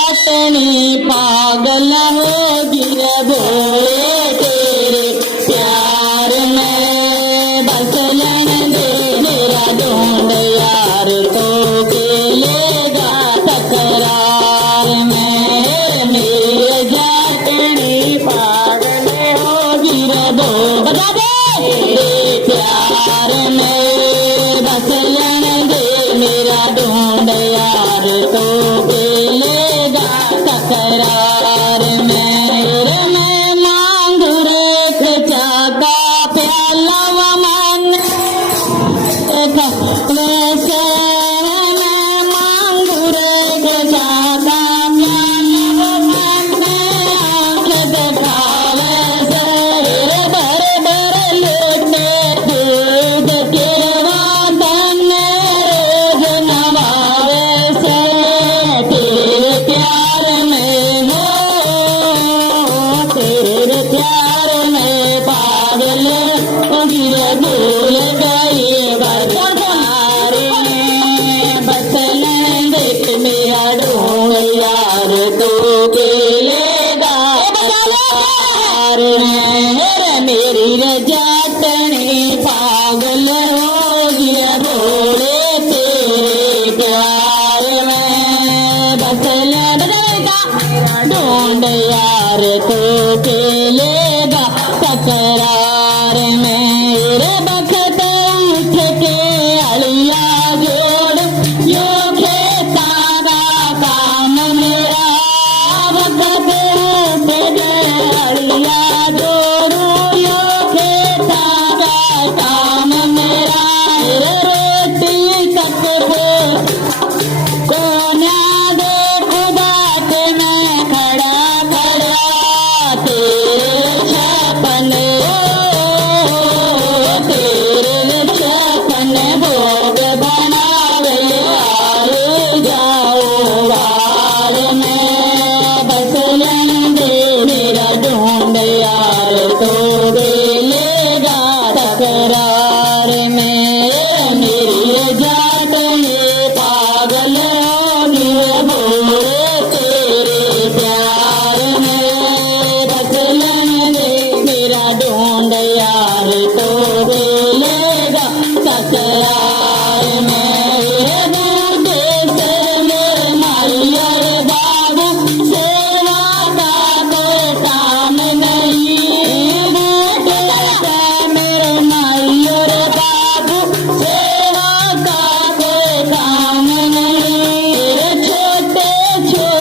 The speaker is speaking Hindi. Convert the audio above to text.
अपनी पागल होगी रे भोले तेरे प्यार में बस लेने दे मेरा ढूंढ यार तो खेलेगा तकरार में मेरे जाटनी पागल होगी रे भोले तेरे प्यार में बस लेने दे मेरा ढूंढ यार तो खेलेगा तकरार में मांगू रे कचा का प्याला मन वैसे मैं मांगू रे कचा का प्याला मन आंख दिखावे से भर भर लूटे दूध के वादन रोज नवावे से तेरे प्यार में हो तेरे प्यार में पागल गिर भूल गई बरसार में बस देख मेरा ढूंढ यार तो खेलेगा तकरार में मेरी रजाटनी पागल होगी रे भोले तेरे प्यार में बस लेगा ढूंढ यार तो खेलेगा तकरार में